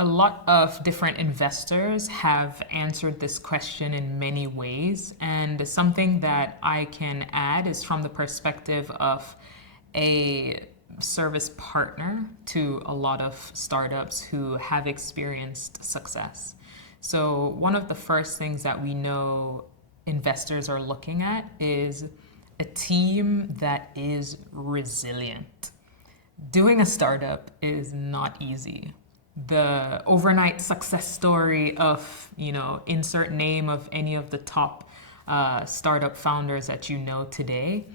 A lot of different investors have answered this question in many ways, and something that I can add is from the perspective of a service partner to a lot of startups who have experienced success. So, one of the first things that we know investors are looking at is a team that is resilient. Doing a startup is not easy. The overnight success story of, insert name of any of the top startup founders that you know today,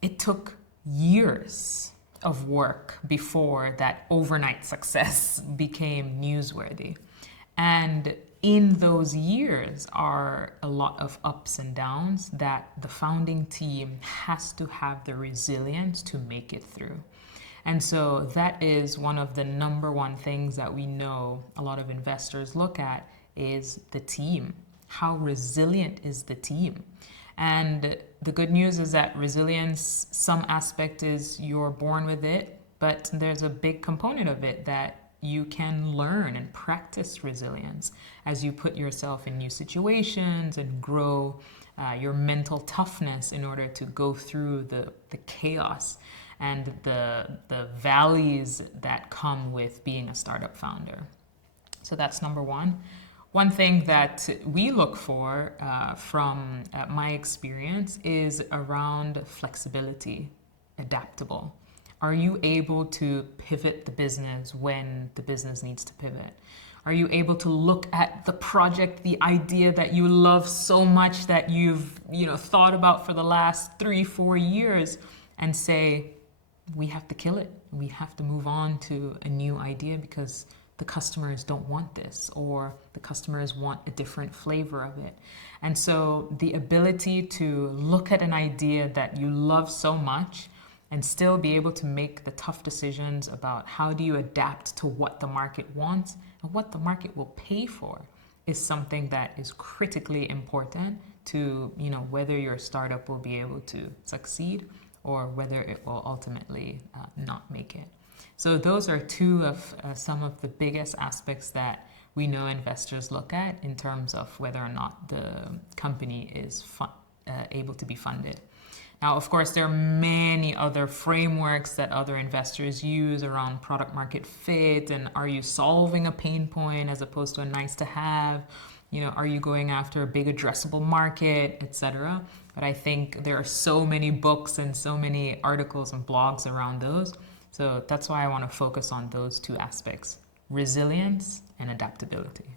it took years of work before that overnight success became newsworthy. And in those years are a lot of ups and downs that the founding team has to have the resilience to make it through. And so that is one of the number one things that we know a lot of investors look at is the team. How resilient is the team? And the good news is that resilience, some aspect is you're born with it, but there's a big component of it that you can learn and practice resilience as you put yourself in new situations and grow your mental toughness in order to go through the chaos and the valleys that come with being a startup founder. So that's number one. One thing that we look for from my experience is around flexibility, adaptable. Are you able to pivot the business when the business needs to pivot? Are you able to look at the project, the idea that you love so much that you've thought about for the last 3-4 years and say, we have to kill it. We have to move on to a new idea because the customers don't want this, or the customers want a different flavor of it. And so the ability to look at an idea that you love so much and still be able to make the tough decisions about how do you adapt to what the market wants and what the market will pay for is something that is critically important to, whether your startup will be able to succeed or whether it will ultimately not make it. So those are two of some of the biggest aspects that we know investors look at in terms of whether or not the company is able to be funded. Now, of course, there are many other frameworks that other investors use around product market fit, and are you solving a pain point as opposed to a nice to have? Are you going after a big addressable market, etc.? But I think there are so many books and so many articles and blogs around those. So that's why I want to focus on those two aspects, resilience and adaptability.